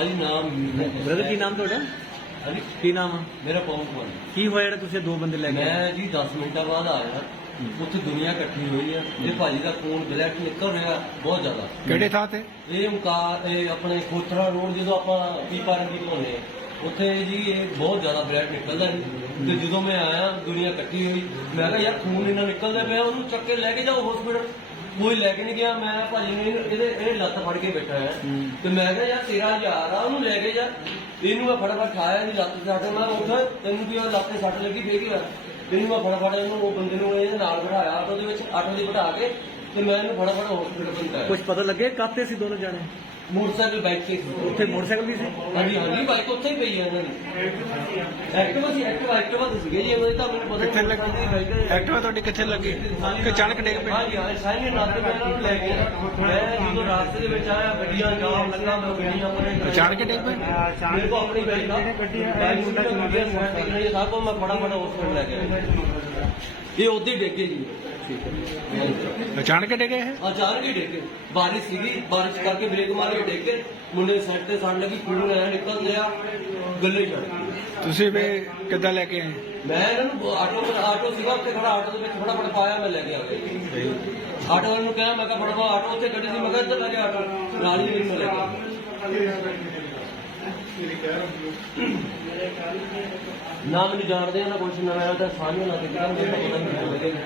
ਅਲੀ ਨਾਮ ਬ੍ਰਦਰ ਕੀ ਨਾਮ ਤੁਹਾਡਾ ਅਲੀ ਕੀ ਨਾਮ ਮੇਰਾ ਪਵਨ ਕੁਮਾਰ ਕੀ ਹੋਇਆ ਜਿਹੜਾ ਤੁਸੀਂ ਦੋ ਬੰਦੇ ਲੈ ਗਏ ਮੈਂ ਜੀ 10 ਮਿੰਟਾਂ ਬਾਅਦ ਆ ਆਇਆ ਉੱਥੇ ਦੁਨੀਆ ਇਕੱਠੀ ਹੋਈ ਆ ਇਹ ਭਾਜੀ ਦਾ ਫੋਨ ਬਲੈਕ ਨਿਕਲ ਰਿਹਾ ਬਹੁਤ ਜ਼ਿਆਦਾ ਕਿਹੜੇ ਥਾਂ ਤੇ ਇਹ ਮਕਾ ਇਹ ਆਪਣੇ ਖੋਤਰਾ ਰੋਡ ਜਦੋਂ ਆਪਾਂ ਪੀ ਪਾਰਨ ਦੀ ਤੋਂਦੇ ਉੱਥੇ ਜੀ ਇਹ ਬਹੁਤ ਜ਼ਿਆਦਾ ਬਲੈਕ ਨਿਕਲਦਾ ਤੇ ਜਦੋਂ ਮੈਂ ਆਇਆ ਦੁਨੀਆ ਇਕੱਠੀ ਹੋਈ ਮੈਂ ਕਿਹਾ ਯਾਰ ਖੂਨ ਇਹਨਾਂ ਨਿਕਲਦਾ ਪਿਆ ਉਹਨੂੰ ਚੱਕ ਕੇ ਲੈ ਕੇ ਜਾਓ ਹਸਪੀਟਲ ਕੋਈ ਲੈ ਕੇ ਨਹੀਂ ਗਿਆ ਮੈਂ ਭਾਜੀ ਨੇ ਇਹਦੇ ਇਹ ਲੱਤ ਫੜ ਕੇ ਬੈਠਾ ਹੈ ਤੇ ਮੈਂ ਕਿਹਾ ਯਾਰ ਤੇਰਾ ਯਾਰ ਆ ਉਹਨੂੰ ਲੈ ਕੇ ਜਾ ਇਹਨੂੰ ਮੈਂ ਫੜਫੜ ਖਾਇਆ ਨਹੀਂ ਲੱਤ ਛੱਡ ਮੈਂ ਉੱਥੇ ਤੈਨੂੰ ਵੀ ਉਹ ਲੱਤੇ ਛੱਡ ਲੱਗੀ ਫੇਰ ਕਿਹਾ ਇਹਨੂੰ ਮੈਂ ਫੜਫੜ ਇਹਨੂੰ ਉਹ ਬੰਦੇ ਨੂੰ ਇਹਦੇ ਨਾਲ ਬਿਠਾਇਆ ਉਹਦੇ ਵਿੱਚ ਅੱਠ ਦੀ ਬਿਠਾ ਕੇ ਤੇ ਮੈਂ ਇਹਨੂੰ ਫੜਫੜ ਹੌਸਪੀਟਲ ਪਹੁੰਚਾਇਆ ਕੁਝ ਪਤਾ ਲੱਗੇ ਕਾਤੇ ਸੀ ਦੋਨੋਂ ਜਾਣੇ ਮੋਟਰਸਾਈਕਲ ਬਾਈਕ ਤੇ ਉੱਥੇ ਮੋਟਰਸਾਈਕਲ ਵੀ ਸੀ ਹਾਂਜੀ ਹਾਂਜੀ ਬਾਈਕ ਉੱਥੇ ਹੀ ਪਈ ਆ ਉਹਨਾਂ ਦੀ ਐਕਟਿਵਾ ਸੀ ਐਕਟਿਵਾ ਐਕਟਿਵਾ ਤੁਸੀਂ ਗਏ ਜੀ ਉਹਦੇ ਤਾਂ ਮੈਨੂੰ ਪਤਾ ਕਿੱਥੇ ਲੱਗੀ ਐਕਟਿਵਾ ਤੁਹਾਡੀ ਕਿੱਥੇ ਲੱਗੀ ਕਿ ਚਾਣਕ ਡੇਗ ਪੈ ਹਾਂਜੀ ਹਾਂ ਸਾਰੇ ਨਾਤੇ ਮੈਂ ਉਹਨੂੰ ਲੈ ਗਿਆ ਮੈਂ ਜਦੋਂ ਰਾਸਤੇ ਦੇ ਵਿੱਚ ਆਇਆ ਗੱਡੀਆਂ ਜਾਮ ਲੱਗਾ ਮੈਂ ਗੱਡੀਆਂ ਆਪਣੇ ਚਾਣਕ ਡੇਗ ਪੈ ਮੇਰੇ ਕੋਲ ਆਪਣੀ ਬੈਗ ਨਾ ਗੱਡੀਆਂ ਬੈਗ ਮੁੰਡਾ ਚੁੰਗਿਆ ਸਾਹਿਬ ਮੈਂ ਫੜਾ ਫੜਾ ਉਸ ਨੂੰ ਲੈ ਗਿਆ ਇਹ ਉਦੋਂ ਡੇਗੇ ਜੀ ਠੀਕ ਹੈ ਅਚਾਨਕ ਡੇਗੇ ਹੈ ਅਚਾਨਕ ਹੀ ਡੇਗੇ ਬਾਰਿਸ਼ ਸੀਗੀ ਬਾਰਿਸ਼ ਕਰਕੇ ਬ੍ਰੇਕ ਮਾਰੇ ਡੇਗੇ ਮੁੰਡੇ ਸੈੱਟ ਤੇ ਸੜ ਲਗੀ ਫੁੱਲ ਆਇਆ ਨਿਕਲ ਗਿਆ ਗੱਲੇ ਜਾ ਤੁਸੀਂ ਵੀ ਕਿੱਦਾਂ ਲੈ ਕੇ ਆਏ ਮੈਂ ਇਹਨਾਂ ਨੂੰ ਆਟੋ ਆਟੋ ਸੀਗਾ ਉੱਥੇ ਖੜਾ ਆਟੋ ਦੇ ਵਿੱਚ ਥੋੜਾ ਬੜਾ ਪਾਇਆ ਮੈਂ ਲੈ ਕੇ ਆ ਗਿਆ ਆਟੋ ਵਾਲ ਨੂੰ ਕਿਹਾ ਮੈਂ ਕਿਹਾ ਫੜਵਾ ਆਟੋ ਉੱਥੇ ਗੱਡੀ ਸੀ ਮੈਂ ਕਿਹਾ ਲੈ ਕੇ ਆਟੋ ਨਾਲ ਹੀ ਲੈ ਕੇ ਨਾ ਮੈਨੂੰ ਜਾਣਦੇ ਆ ਨਾ ਕੁਝ ਨਵਾਂ ਆਇਆ ਤਾਂ ਸਾਨੂੰ ਨਾ ਤੇ ਕਿਹਾ ਮੈਨੂੰ ਪਤਾ ਨਹੀਂ ਲੱਗਿਆ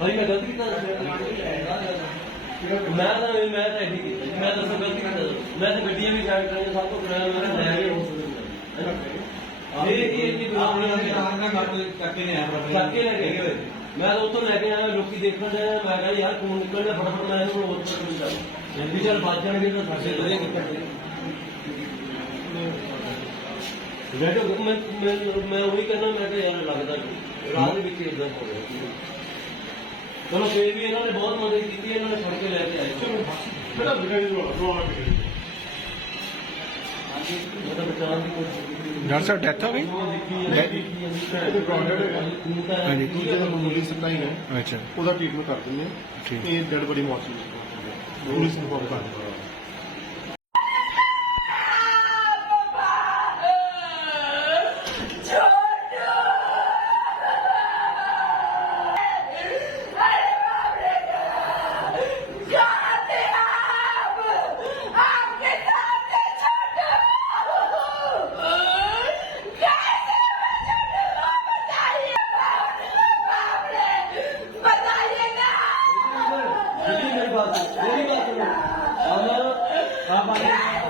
ਭਾਈ ਮੈਂ ਗਲਤੀ ਤਾਂ ਮੈਂ ਤਾਂ ਮੈਂ ਤਾਂ ਇਹ ਹੀ ਕੀਤਾ ਮੈਂ ਦੱਸਾਂ ਗਲਤੀ ਕਿੱਥੇ ਮੈਂ ਤਾਂ ਗੱਡੀਆਂ ਵੀ ਜਾਣ ਕਰਾਂ ਸਭ ਤੋਂ ਕਰਾਇਆ ਮੈਂ ਲੈ ਗਿਆ ਉਸ ਦਿਨ ਇਹ ਇਹ ਇੰਨੀ ਦੁਆ ਬਣੀ ਆਂਦੀ ਆਂ ਨਾ ਗੱਲ ਕਰਕੇ ਨੇ ਆਪਰੇ ਕਰਕੇ ਲੈ ਗਏ ਮੈਂ ਤਾਂ ਉੱਥੋਂ ਲੈ ਕੇ ਆਇਆ ਲੋਕੀ ਦੇਖਣ ਦੇ ਮੈਂ ਕਿਹਾ ਯਾਰ ਕੌਣ ਨਿਕਲ ਗਿਆ ਫਟਾਫਟ ਮੈਂ ਇਹਨੂੰ ਹੋਰ ਚੱਕ ਲਈ ਜਾ ਜਲਦੀ ਚਲ ਬਾਜਣਗੇ ਤਾਂ ਸਾਡੇ ਦੇ ਕਿੱਥੇ ڈاکٹر صاحب ڈیتھ ہو گئی معمولی سپلائی ہے اچھا وہ ٹریٹمنٹ کر دیں ڈیڈ بڑی موسم پولیس انفارم کر دیں Vamos lá.